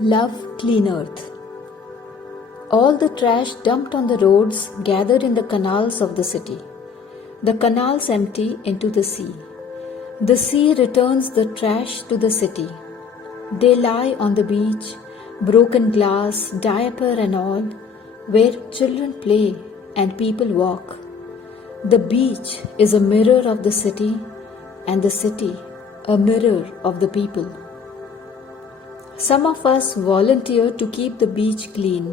Love clean earth. All the trash dumped on the roads gathered in the canals of the city. The canals empty into the sea. The sea returns the trash to the city. They lie on the beach, broken glass, diaper and all, where children play and people walk. The beach is a mirror of the city, and the city a mirror of the people. Some of us volunteer to keep the beach clean.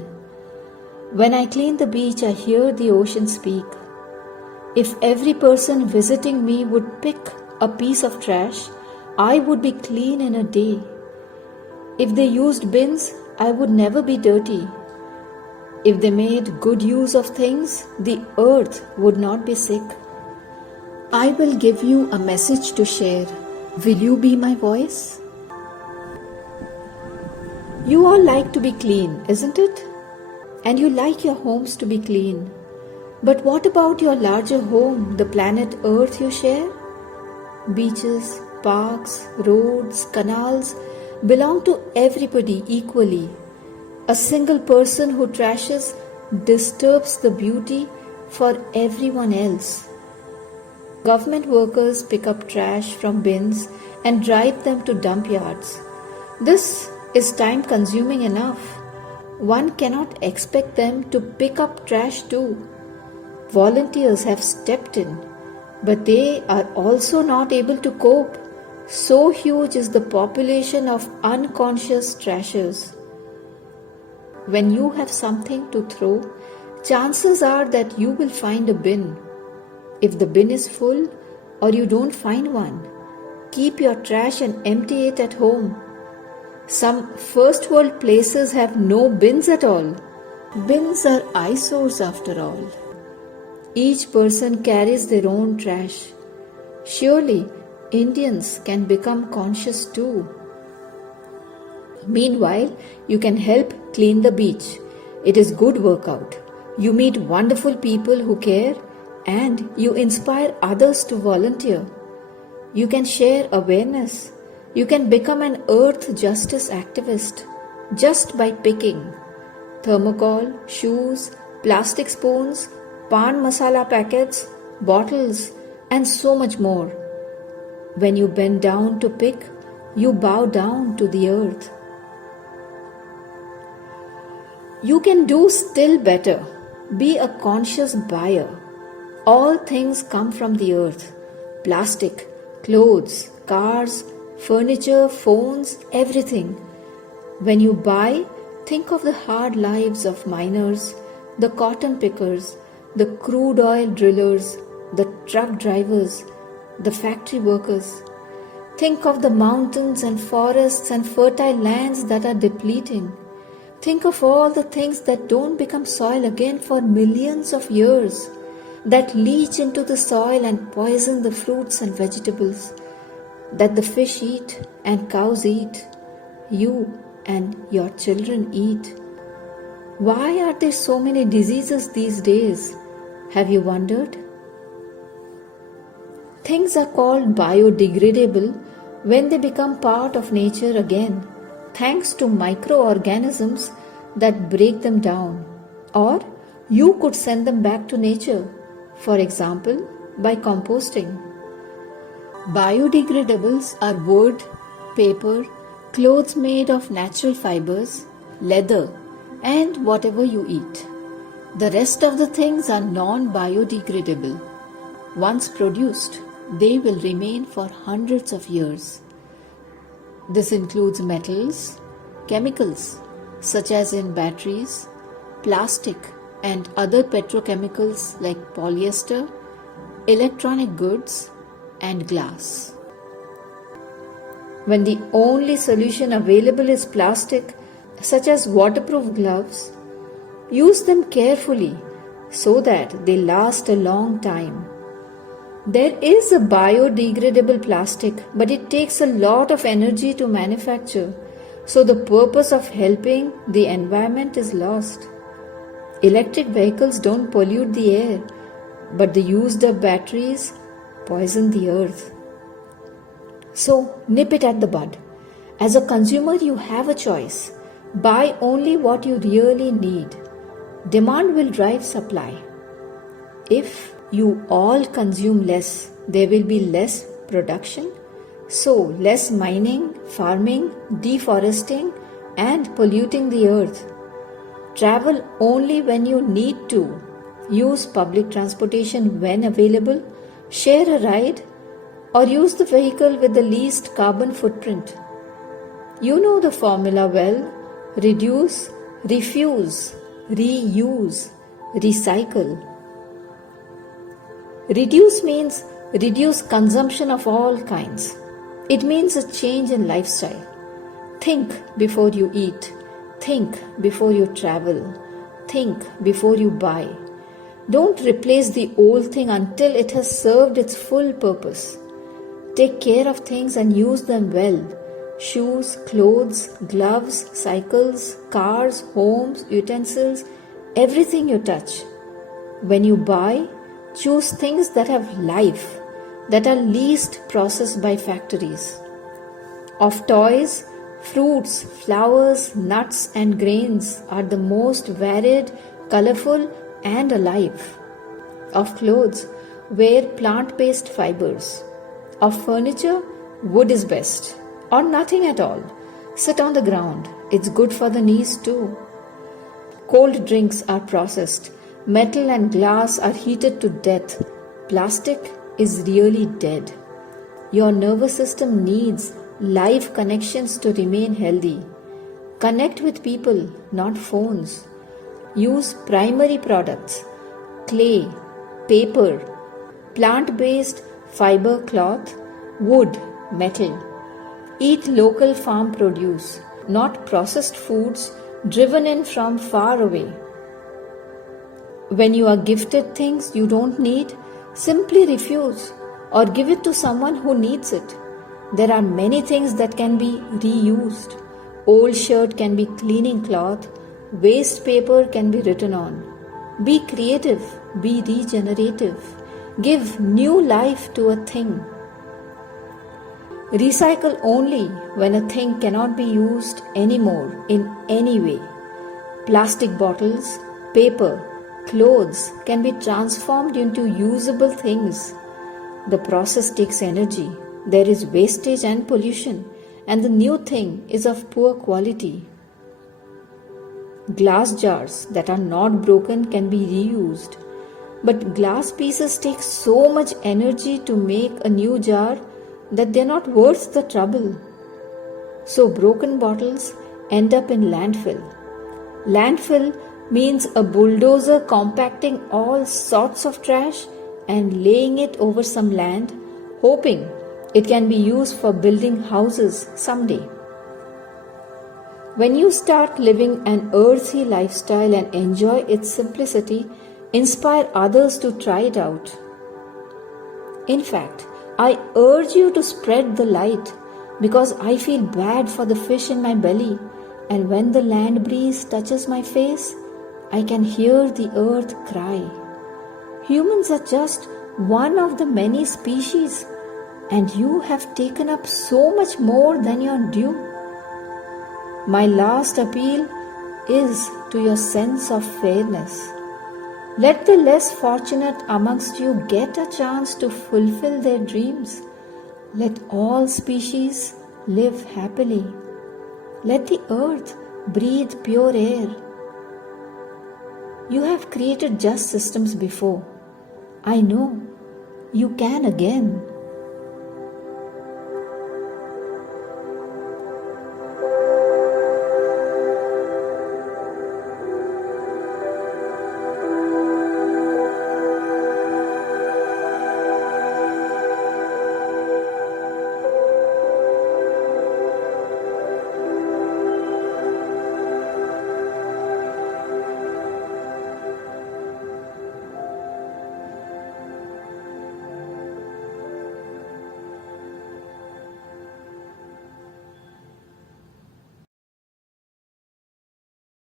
When I clean the beach, I hear the ocean speak. If every person visiting me would pick a piece of trash, I would be clean in a day. If they used bins, I would never be dirty. If they made good use of things, the earth would not be sick. I will give you a message to share. Will you be my voice? You all like to be clean, isn't it? And you like your homes to be clean. But what about your larger home, the planet Earth you share? Beaches, parks, roads, canals belong to everybody equally. A single person who trashes disturbs the beauty for everyone else. Government workers pick up trash from bins and drive them to dump yards. This is time consuming enough. One cannot expect them to pick up trash too. Volunteers have stepped in, but they are also not able to cope. So huge is the population of unconscious trashers. When you have something to throw, chances are that you will find a bin. If the bin is full or you don't find one, keep your trash and empty it at home. Some first world places have no bins at all. Bins are eyesores after all. Each person carries their own trash. Surely, Indians can become conscious too. Meanwhile, you can help clean the beach. It is good workout. You meet wonderful people who care and you inspire others to volunteer. You can share awareness. You can become an earth justice activist just by picking thermocol, shoes, plastic spoons, pan masala packets, bottles, and so much more. When you bend down to pick, you bow down to the earth. You can do still better. Be a conscious buyer. All things come from the earth. Plastic, clothes, cars, furniture, phones, everything. When you buy, think of the hard lives of miners, the cotton pickers, the crude oil drillers, the truck drivers, the factory workers. Think of the mountains and forests and fertile lands that are depleting. Think of all the things that don't become soil again for millions of years, that leach into the soil and poison the fruits and vegetables, that the fish eat and cows eat, you and your children eat. Why are there so many diseases these days? Have you wondered? Things are called biodegradable when they become part of nature again, thanks to microorganisms that break them down. Or you could send them back to nature, for example, by composting. Biodegradables are wood, paper, clothes made of natural fibers, leather, and whatever you eat. The rest of the things are non-biodegradable. Once produced, they will remain for hundreds of years. This includes metals, chemicals, such as in batteries, plastic, and other petrochemicals like polyester, electronic goods, and glass. When the only solution available is plastic, such as waterproof gloves, use them carefully so that they last a long time. There is a biodegradable plastic, but it takes a lot of energy to manufacture, so the purpose of helping the environment is lost. Electric vehicles don't pollute the air, but the used up batteries poison the earth. So nip it at the bud. As a consumer, you have a choice. Buy only what you really need. Demand will drive supply. If you all consume less, there will be less production. So, less mining, farming, deforesting, and polluting the earth. Travel only when you need to. Use public transportation when available. Share a ride or use the vehicle with the least carbon footprint. You know the formula well: reduce, refuse, reuse, recycle. Reduce means reduce consumption of all kinds. It means a change in lifestyle. Think before you eat. Think before you travel. Think before you buy. Don't replace the old thing until it has served its full purpose. Take care of things and use them well. Shoes, clothes, gloves, cycles, cars, homes, utensils, everything you touch. When you buy, choose things that have life, that are least processed by factories. Of toys, fruits, flowers, nuts, and grains are the most varied, colorful, and alive. Of clothes, wear plant-based fibers. Of furniture, wood is best, or nothing at all. Sit on the ground, it's good for the knees too. Cold drinks are processed. Metal and glass are heated to death. Plastic is really dead. Your nervous system needs live connections to remain healthy. Connect with people, not phones. Use primary products: clay, paper, plant-based fiber cloth, wood, metal. Eat local farm produce, not processed foods driven in from far away. When you are gifted things you don't need, simply refuse or give it to someone who needs it. There are many things that can be reused. Old shirt can be cleaning cloth, waste paper can be written on. Be creative, be regenerative. Give new life to a thing. Recycle only when a thing cannot be used anymore in any way. Plastic bottles, paper, clothes can be transformed into usable things. The process takes energy. There is wastage and pollution, and the new thing is of poor quality. Glass jars that are not broken can be reused, but glass pieces take so much energy to make a new jar that they are not worth the trouble. So broken bottles end up in landfill. Landfill means a bulldozer compacting all sorts of trash and laying it over some land, hoping it can be used for building houses someday. When you start living an earthy lifestyle and enjoy its simplicity, inspire others to try it out. In fact, I urge you to spread the light because I feel bad for the fish in my belly, and when the land breeze touches my face, I can hear the earth cry. Humans are just one of the many species, and you have taken up so much more than your due. My last appeal is to your sense of fairness. Let the less fortunate amongst you get a chance to fulfill their dreams. Let all species live happily. Let the earth breathe pure air. You have created just systems before. I know you can again.